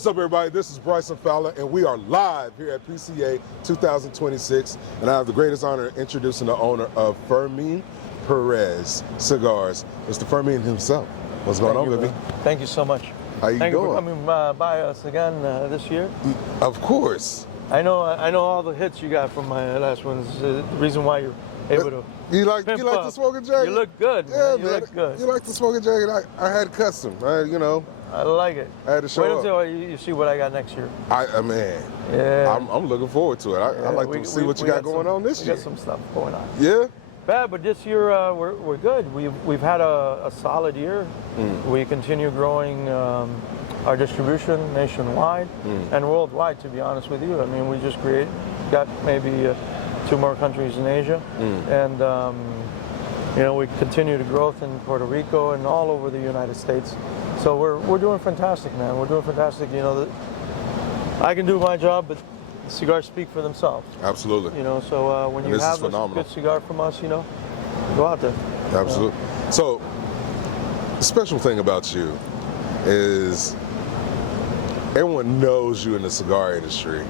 What's up, everybody? This is Bryson Fowler, and we are live here at PCA 2026. And I have the greatest honor of introducing the owner of Fermin Perez Cigars, Mr. Fermin himself. What's going on, baby? Thank you so much. How you Thank doing? you for coming by us again this year. Of course. I know all the hits you got from my last ones. The reason why you're able to. You like the smoking jacket? You look good. Yeah, man. You look good. You like the smoking jacket? I had custom. I like it. I had to show Wait up. until you see what I got next year. Man. Yeah. I'm looking forward to it. I like to see what you got going on this year. We got some stuff going on. Yeah. Bad, but this year we're good. We've had a solid year. We continue growing our distribution nationwide and worldwide. To be honest with you, I mean, we just got maybe 2 more countries in Asia, and we continue to growth in Puerto Rico and all over the United States. So we're doing fantastic, man. We're doing fantastic. I can do my job, but the cigars speak for themselves. Absolutely. So when you have a good cigar from us, go out there. Absolutely. So the special thing about you is everyone knows you in the cigar industry,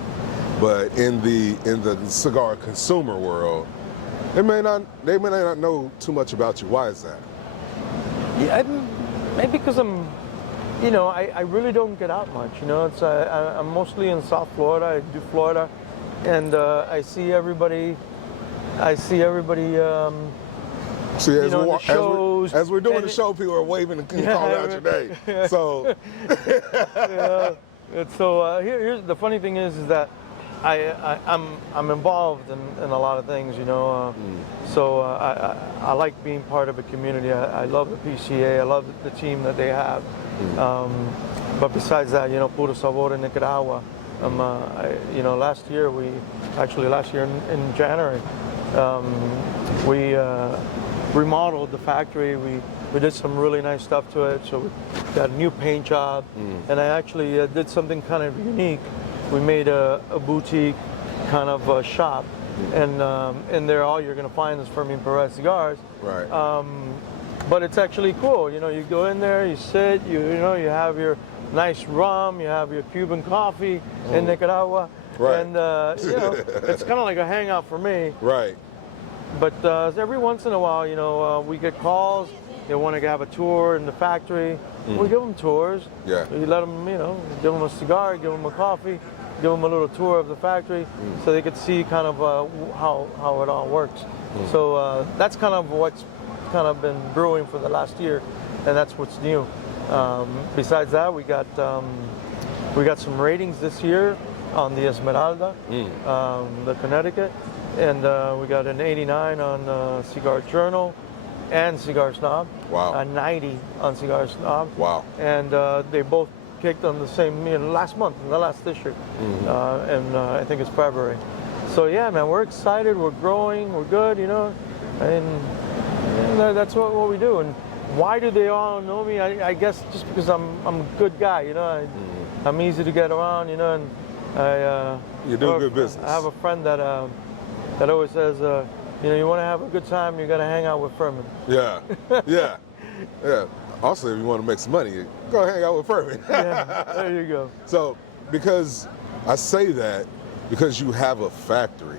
but in the cigar consumer world, they may not know too much about you. Why is that? Yeah, maybe because I really don't get out much. I'm mostly in South Florida. I do Florida, and I see everybody. See, as we're doing the show, people are waving and calling out your name. So, So here's the funny thing is that I'm involved in a lot of things, So I like being part of a community. I love the PCA. I love the team that they have. But besides that, Puro Sabor in Nicaragua. Last year in January, we remodeled the factory. We did some really nice stuff to it. So we got a new paint job, and I actually did something kind of unique. We made a boutique kind of a shop, and in there all you're going to find is Fermin Perez Cigars. Right. But it's actually cool. You go in there, you sit, you have your nice rum, you have your Cuban coffee in Nicaragua, right. And it's kind of like a hangout for me. Right. But every once in a while, we get calls. They want to have a tour in the factory. We give them tours. Yeah. You let them, give them a cigar, give them a coffee, give them a little tour of the factory, so they could see kind of how it all works. So that's kind of what's kind of been brewing for the last year, and that's what's new. Besides that, we got some ratings this year on the Esmeralda, the Connecticut, and we got an 89 on Cigar Journal and Cigar Snob. Wow. A 90 on Cigar Snob. Wow. And they both kicked on the same, last month, in the last issue, and I think it's February. So yeah, man, we're excited. We're growing. We're good. And that's what we do. And why do they all know me? I guess just because I'm a good guy. I'm easy to get around. And you do good business. I have a friend that always says, you want to have a good time, you got to hang out with Fermin. Yeah. Yeah. Yeah. Also, if you want to make some money, go hang out with Fermin. Yeah, there you go. So, because I say that because you have a factory.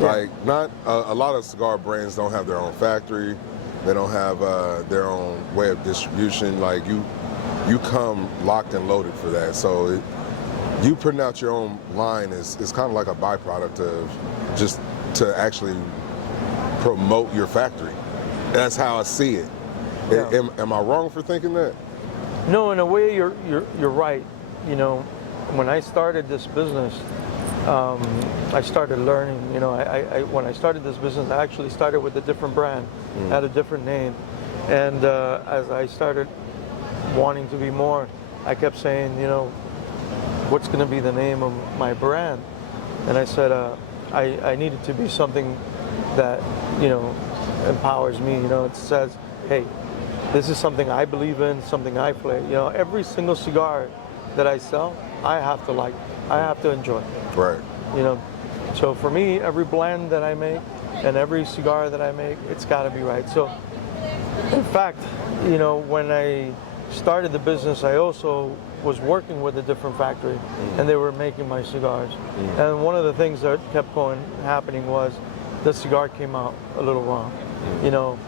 Yeah. Like, not a lot of cigar brands don't have their own factory. They don't have their own way of distribution. Like, you come locked and loaded for that. So you putting out your own line is kind of like a byproduct of just to actually promote your factory. That's how I see it. Yeah. Am I wrong for thinking that? No, in a way you're right. When I started this business, I started learning. When I started this business, I actually started with a different brand, had a different name, and as I started wanting to be more, I kept saying, what's going to be the name of my brand? And I said, I needed to be something that empowers me. It says, hey, this is something I believe in, something I play. Every single cigar that I sell, I have to like, I have to enjoy. Right. So for me, every blend that I make and every cigar that I make, it's got to be right. So, in fact, when started the business, I also was working with a different factory, and they were making my cigars. And one of the things that kept happening was the cigar came out a little wrong. You know,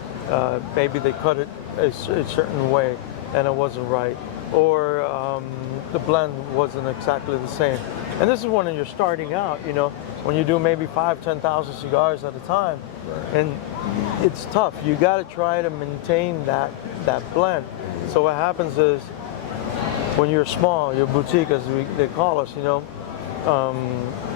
maybe they cut it a certain way, and it wasn't right, or the blend wasn't exactly the same. And this is when you're starting out, you know, when you do maybe 5,000-10,000 cigars at a time, and it's tough. You got to try to maintain that blend. So what happens is, when you're small, your boutique, as they call us, you know,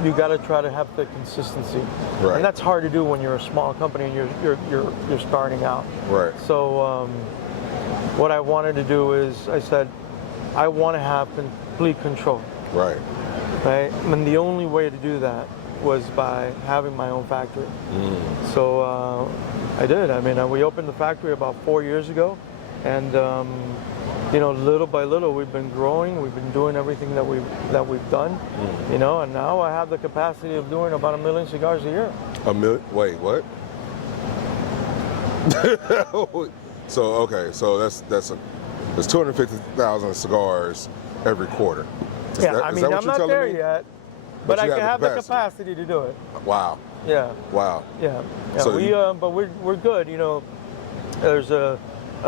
you got to try to have the consistency, and that's hard to do when you're a small company and you're starting out. Right. So what I wanted to do is, I said, I want to have complete control. Right. Right. And the only way to do that was by having my own factory. So I did. I mean, we opened the factory about 4 years ago, and you know, little by little, we've been growing. We've been doing everything that we've done. You know, and now I have the capacity of doing about 1 million cigars a year. A million? Wait, what? So okay, so that's 250,000 cigars every quarter. I mean, I'm not there yet, but I can have the capacity to do it. Wow. Yeah. Wow. Yeah. So but we're good. You know, there's a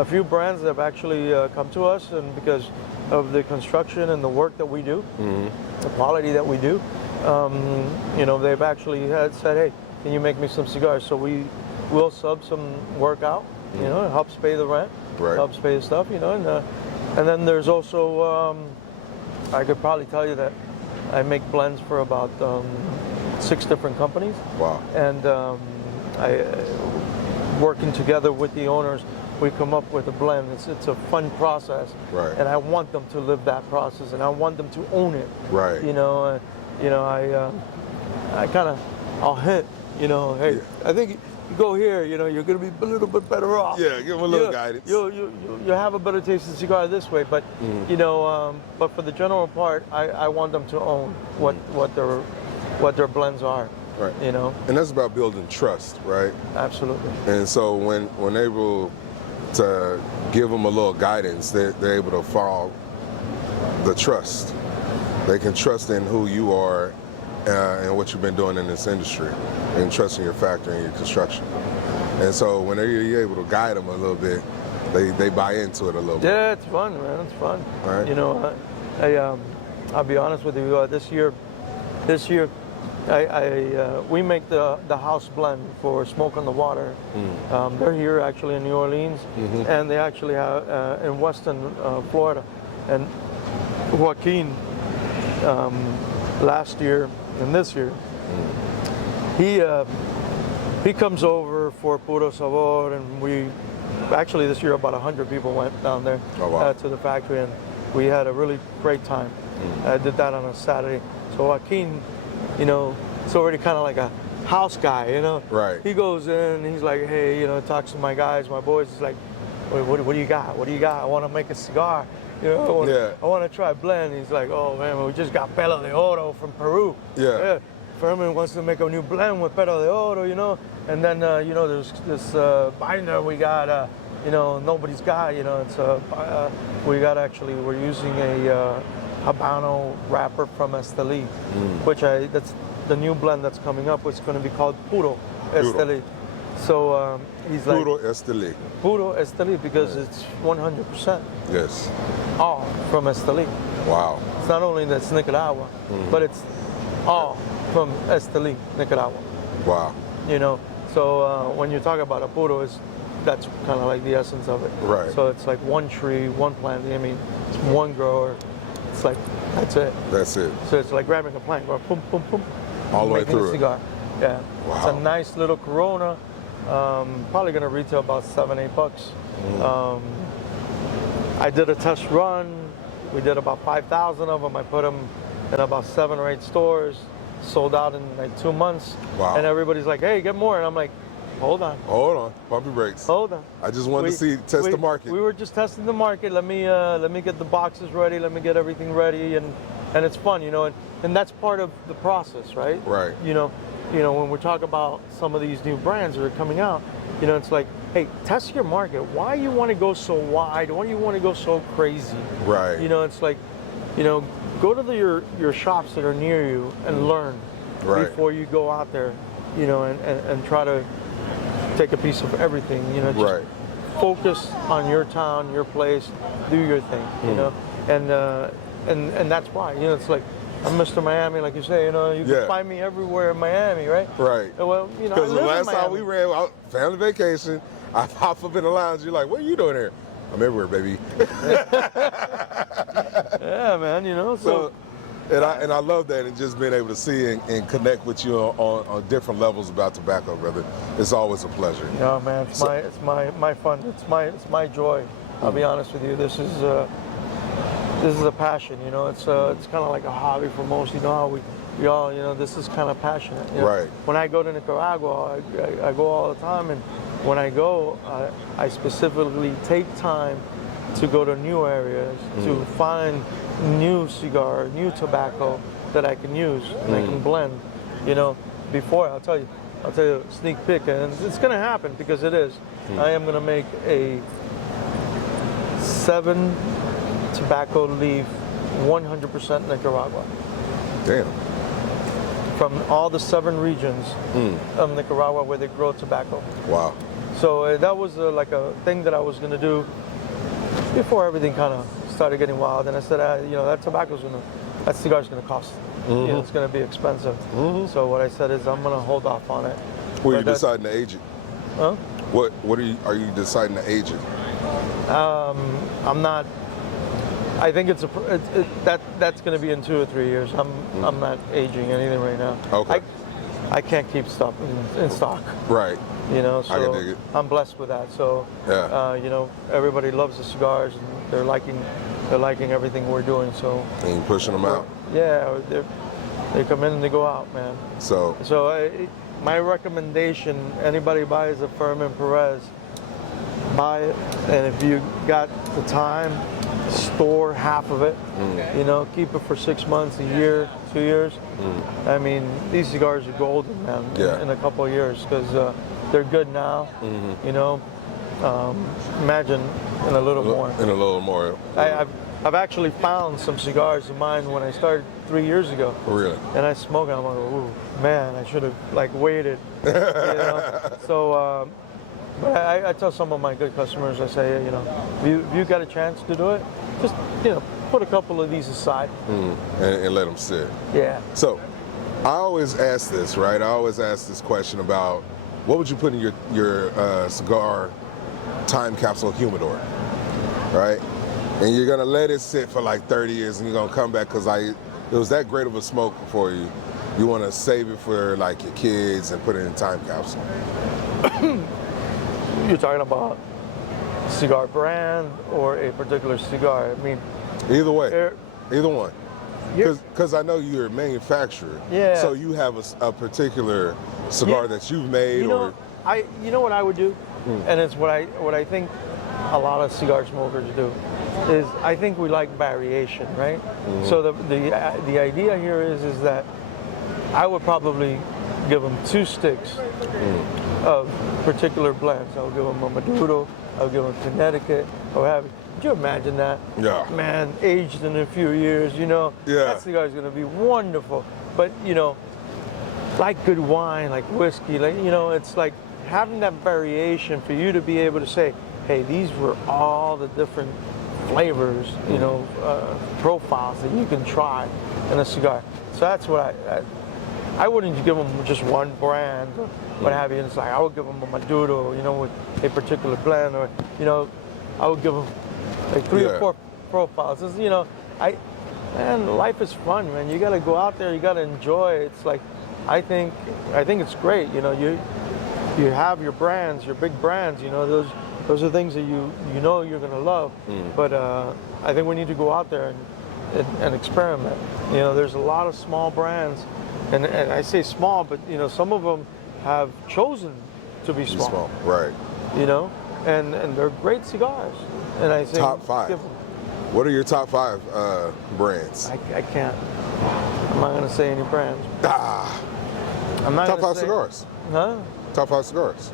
few brands that have actually come to us, and because of the construction and the work that we do, the quality that we do, you know, they've actually said, hey, can you make me some cigars? So we will sub some work out. You know, it helps pay the rent, helps pay the stuff. You know, and then there's also I could probably tell you that I make blends for about 6 different companies. Wow. And I working together with the owners, we come up with a blend. It's a fun process. Right. And I want them to live that process, and I want them to own it. Right. You know, I kind of, I'll hint, you know, hey, I think you go here, you know, you're going to be a little bit better off. Yeah, give them a little guidance. You'll have a better tasting cigar this way, but you know, but for the general part, I want them to own what their blends are. Right. You know. And that's about building trust, right? Absolutely. And so when they're able to give them a little guidance, they're able to follow the trust. They can trust in who you are and what you've been doing in this industry, and trust in your factory and your construction. And so when you're able to guide them a little bit, they buy into it a little bit. Yeah, it's fun, man. It's fun. Right. You know, I'll be honest with you. This year, we make the house blend for Smoke on the Water. They're here actually in New Orleans, and they actually have in Western Florida. And Joaquin, last year and this year, he comes over for Puro Sabor, and we actually this year about 100 people went down there to the factory, and we had a really great time. I did that on a Saturday. So Joaquin, you know, it's already kind of like a house guy, you know. Right. He goes in, he's like, hey, you know, talks to my guys, my boys. He's like, what do you got? What do you got? I want to make a cigar. You know, I want to try a blend. He's like, oh man, we just got Pelo de Oro from Peru. Yeah. Fermin wants to make a new blend with Pelo de Oro, you know. And then, you know, there's this binder we got, you know, nobody's got, you know. It's we're using a Habano wrapper from Esteli, which that's the new blend that's coming up, which is going to be called Puro Esteli. So he's like Puro Esteli. Puro Esteli because it's 100%. Yes. All from Esteli. Wow. It's not only that's Nicaragua, but it's all from Esteli, Nicaragua. Wow. You know, so when you talk about a puro, that's kind of like the essence of it. Right. So it's like one tree, one plant. I mean, it's one grower. It's like, that's it. That's it. So it's like grabbing a plant, going boom, boom, boom. All the way through a cigar. Yeah. Wow. It's a nice little Corona. Probably going to retail about $7-8. I did a test run. We did about 5,000 of them. I put them in about 7 or 8 stores. Sold out in like 2 months. Wow. And everybody's like, hey, get more. And I'm like, hold on. Hold on. Pump your brakes. Hold on. I just wanted to test the market. We were just testing the market. Let me get the boxes ready. Let me get everything ready. And it's fun, you know. And that's part of the process, right? Right. You know, when we talk about some of these new brands that are coming out, You know, it's like, hey, test your market. Why you want to go so wide? Why do you want to go so crazy? Right. You know, it's like, you know, go to your shops that are near you and learn before you go out there, you know, and try to take a piece of everything. You know, just focus on your town, your place, do your thing. You know, and that's why. You know, it's like, I'm Mr. Miami, like you say, you know, you can find me everywhere in Miami, right? Right. Well, you know, because the last time we ran out, family vacation, I pop up in the lounge, you're like, what are you doing here? I'm everywhere, baby. Yeah, man, you know, so and I love that, and just being able to see and connect with you on different levels about tobacco, brother. It's always a pleasure. No, man, it's my fun. It's my joy. I'll be honest with you. This is a passion, you know. It's kind of like a hobby for most. You know how we all, you know, this is kind of passionate. You know? Right. When I go to Nicaragua, I go all the time, and when I go, I specifically take time to go to new areas to find new cigar, new tobacco that I can use and I can blend. You know, before I'll tell you a sneak peek, and it's going to happen because it is. I am going to make a 7 tobacco leaf, 100% Nicaragua. Damn. From all the 7 regions of Nicaragua where they grow tobacco. Wow. So that was like a thing that I was going to do before everything kind of started getting wild. And I said, you know, that cigar's going to cost. You know, it's going to be expensive. So what I said is, I'm going to hold off on it. Were you deciding to age it? Huh? What are you deciding to age it? I'm not. I think that's going to be in 2 or 3 years. I'm not aging anything right now. Okay. I can't keep stuff in stock. Right. You know, I can dig so it. I'm blessed with that. So you know, everybody loves the cigars, and they're liking everything we're doing. So and you pushing them out. Yeah, they come in and they go out, man. So my recommendation: anybody buys a Fermin Perez, buy it, and if you got the time, store half of it. You know, keep it for 6 months, a year, 2 years. I mean, these cigars are golden, man. In a couple of years, because they're good now. You know, imagine in a little more. In a little more. I've actually found some cigars of mine when I started 3 years ago. Really? And I smoke them. I'm like, ooh, man, I should have like waited. You know? So, but I tell some of my good customers, I say, you know, if you got a chance to do it, just, you know, put a couple of these aside. And let them sit. Yeah. So, I always ask this, right? I always ask this question about what would you put in your cigar time capsule humidor, right? And you're gonna let it sit for like 30 years, and you're gonna come back because it was that great of a smoke for you. You want to save it for like your kids and put it in a time capsule. You're talking about cigar brand or a particular cigar? I mean, either way, either one. Because I know you're a manufacturer, yeah. So you have a particular cigar that you've made, you know, you know what I would do, and it's what I think a lot of cigar smokers do, is I think we like variation, right? So the idea here is that I would probably give them 2 sticks of particular blends. I'll give them a Maduro, I'll give them Connecticut, or have. Could you imagine that? Yeah. Man, aged in a few years, you know, that cigar is going to be wonderful. But, you know, like good wine, like whiskey, like, you know, it's like having that variation for you to be able to say, hey, these were all the different flavors, you know, profiles that you can try in a cigar. So that's what I wouldn't give them just one brand or what have you. It's like I would give them a Maduro, you know, with a particular blend, or, you know, I would give them like 3 or 4 profiles. It's, you know, man, life is fun, man. You got to go out there, you got to enjoy it. It's like, I think it's great. You know, you have your brands, your big brands. You know, those are things that you know you're gonna love. But I think we need to go out there and experiment. You know, there's a lot of small brands, and I say small, but you know, some of them have chosen to be small. Right. You know, and they're great cigars. And I say top 5. What are your top 5 brands? I can't. I'm not gonna say any brands. I'm not top 5 cigars. Huh? Top 5 cigars.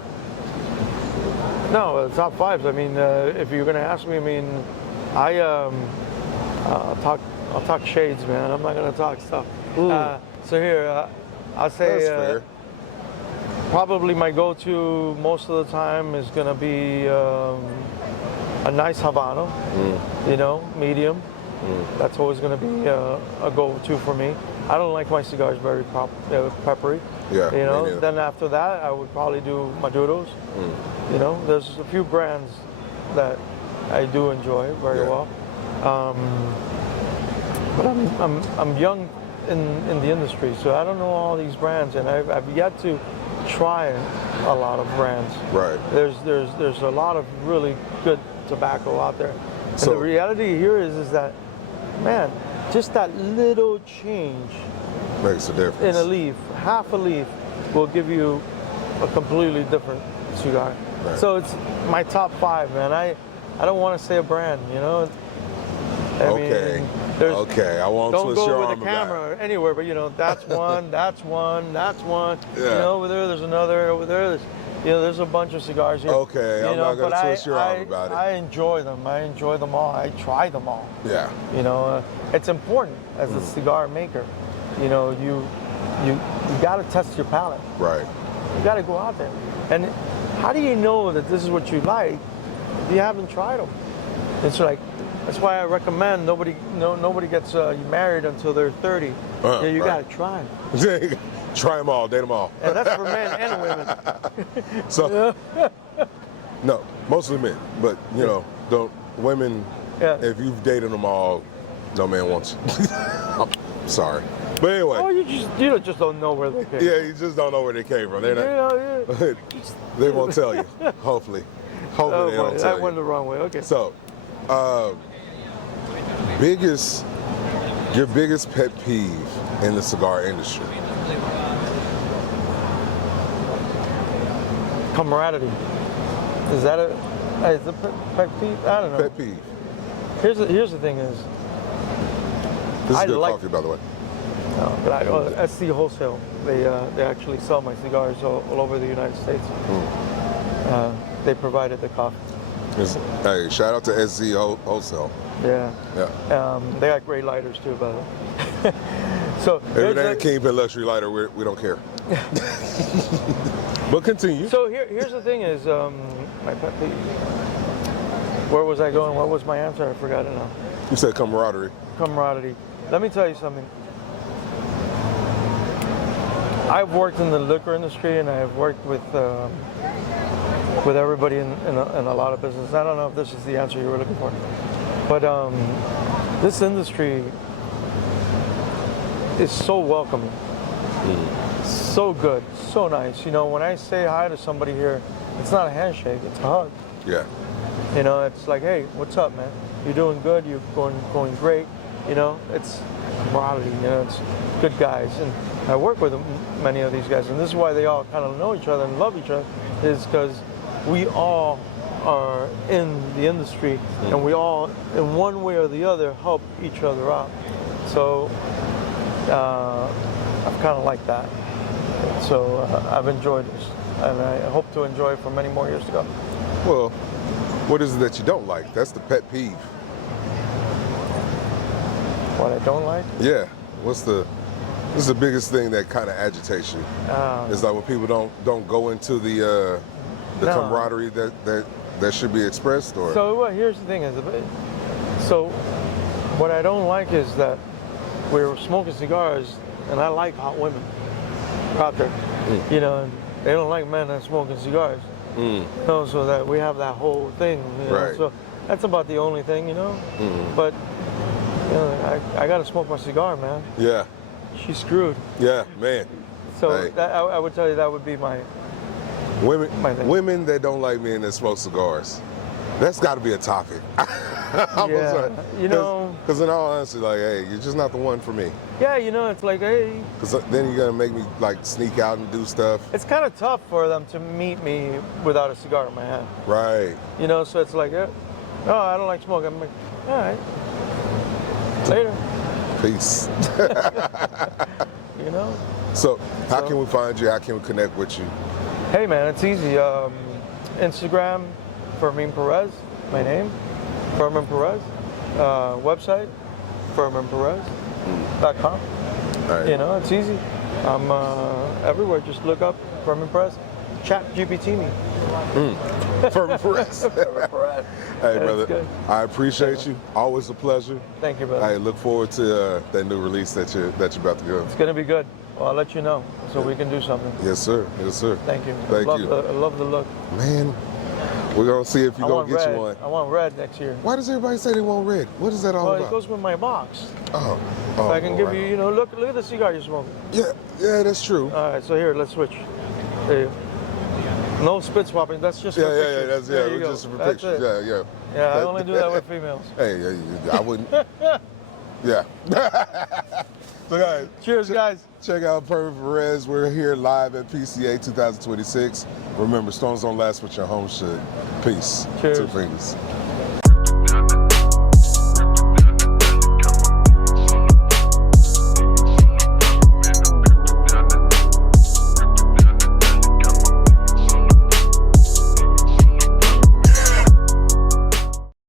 No, top fives. I mean, if you're gonna ask me, I mean, I'll talk shades, man. I'm not gonna talk stuff. So here, I'll say That's fair. probably my go-to most of the time is gonna be a nice Habano, you know, medium. That's always gonna be a go-to for me. I don't like my cigars very peppery. Yeah, You me know. neither. Then after that, I would probably do Maduros. You know, there's a few brands that I do enjoy very Yeah. well. But I'm young in the industry, so I don't know all these brands, and I've yet to try a lot of brands. Right. There's a lot of really good tobacco out there, and So- the reality here is that, man, just that little change Makes a difference. in a leaf, half a leaf, will give you a completely different cigar. Right. So it's my top five, man. I don't want to say a brand, you know. I Okay. mean, there's- Okay. I won't Don't twist go your with arm the about camera or anywhere, but you know, that's one, that's one, that's one. You Yeah. know, over there's another, over there's, you know, there's a bunch of cigars here. Okay, you I'm know, not gonna but twist your arm about it. I enjoy them. I enjoy them all. I try them all. it. Yeah. You know, it's important as a cigar maker. You know, you got to test your palate. Right. You got to go out there. And how do you know that this is what you like if you haven't tried them? It's like, that's why I recommend nobody gets married until they're 30. Yeah, you right. got to try them. Try them all. Date them all. And that's for men and women. So, no, mostly men. But you know, don't women. Yeah. If you've dated them all, no man wants you. I'm sorry, but anyway. Oh, you just don't know where they came. Yeah, you just don't know where they came from. They're You not, know, yeah. they won't tell you. Hopefully, they Oh, don't boy, tell that you. went the wrong way. Okay. So, your biggest pet peeve in the cigar industry? Camaraderie. Is that is it pet peeve? I don't know. Pet peeve. Here's the thing is, This I is good like- coffee, by the way. SC Wholesale, they actually sell my cigars all over the United States. They provided the coffee. Hey, shout out to SZ Wholesale. Yeah. Yeah. They got great lighters too, by the way. So If it here's ain't the- Kingpin Luxury Lighter, we don't care. But continue. So here's the thing is, my pet peeve. Where was I going? What was my answer? I forgot it now. You said camaraderie. Camaraderie. Let me tell you something. I've worked in the liquor industry, and I've worked with everybody in a lot of business. I don't know if this is the answer you were looking for, but this industry is so welcoming, so good, so nice. You know, when I say hi to somebody here, it's not a handshake, it's a hug. Yeah. You know, it's like, hey, what's up, man? You're doing good. You're going great. You know, it's camaraderie. You know, it's good guys, and I work with many of these guys, and this is why they all kind of know each other and love each other, is because we all are in the industry, and we all, in one way or the other, help each other out. So I've kind of liked that. So I've enjoyed this, and I hope to enjoy it for many more years to go. Well, what is it that you don't like? That's the pet peeve. What I don't like? Yeah. This is the biggest thing that kind of agitates you. It's like when people don't go into the No. camaraderie that should be expressed, or So well, here's the thing is, so what I don't like is that we're smoking cigars, and I like hot women out there, you know, and they don't like men that smoking cigars. You know, so that we have that whole thing, you know, Right. so that's about the only thing, you know. But you know, I got to smoke my cigar, man. yeah, She's screwed. yeah, man. So Hey. that, I would tell you that would be my My thing. Women that don't like men that smoke cigars. That's got to be a topic. Yeah, you know. because in all honesty, like, hey, you're just not the one for me. Yeah, you know, it's like, hey, Because then you're gonna make me like sneak out and do stuff. it's kind of tough for them to meet me without a cigar in my hand. Right. You know, so it's like, yeah, no, I don't like smoking. I'm like, all right, later. Peace. You know. So, how So- can we find you? How can we connect with you? Hey, man, it's easy. Instagram, Fermin Perez, my name, Fermin Perez. Website, ferminperez.com. Right. You know, it's easy. I'm everywhere. Just look up Fermin Perez. Chat GPT me. Fermin Perez. Fermin Perez. Hey, That's brother, good. I appreciate you. Always a pleasure. Thank you, brother. I look forward to that new release that you're about to go. It's gonna be good. Well, I'll let you know so we can do something. Yes, sir. Yes, sir. Thank you. Thank love you. I love the look. Man, we're gonna see if you're I gonna want get red. you one. I want red next year. Why does everybody say they want red? What is that all Well, about? it goes with my box. Oh, If I can give right. you, you know, look at the cigar you're smoking. Yeah, that's true. All right, so here, let's switch. There you go. No spit swapping. That's just for Yeah, pictures. that's There you go. just for That's pictures. it. Yeah. Yeah, I only do that with females. Hey, I wouldn't. Yeah. So guys, Cheers, guys. check out Fermin Perez. We're here live at PCA 2026. Remember, storms don't last, but your home should. Peace. Cheers. Two fingers.